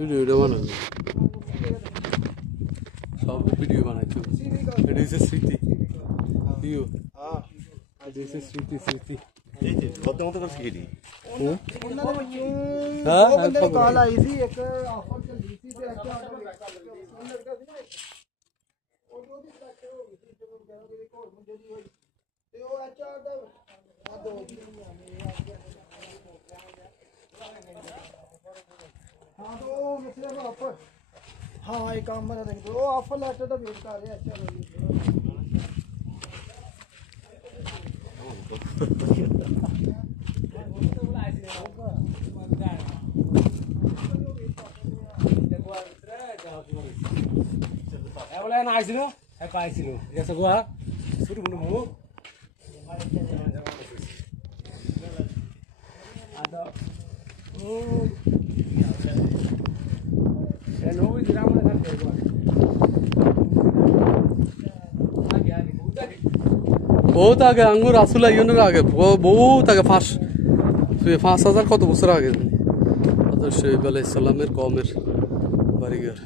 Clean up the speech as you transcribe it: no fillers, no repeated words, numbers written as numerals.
ভিডিওটা বানাবো সব ভিডিও বানাইছো এটা হচ্ছে স্মৃতি ইউ এটা হচ্ছে স্মৃতি স্মৃতি এই যে কত মত করে শিখেছি हाँ वो बंदे ने कॉल आई थी एक ऑफर चल रही थी तो अच्छा लड़का थी ना वो जो भी बैठे हो गई थी जब कह रहे को मुझे भी हुई तो वो अच्छा था दो हाँ तो मतलब ऑफर हाँ एक काम बना देंगे वो ऑफर लेटर तो वेट कर रहे अच्छा Boleh naik sini, apa sini? Ya segua, suruh menunggu. Ada, ya nunggu di dalam mana kan? बहुत आगे अंगूर आसुला यूनिट आगे बहुत आगे 5,000 কত বছর আগে হযরত শোয়েব আলাইহিস সালামের কওমের বাড়িঘর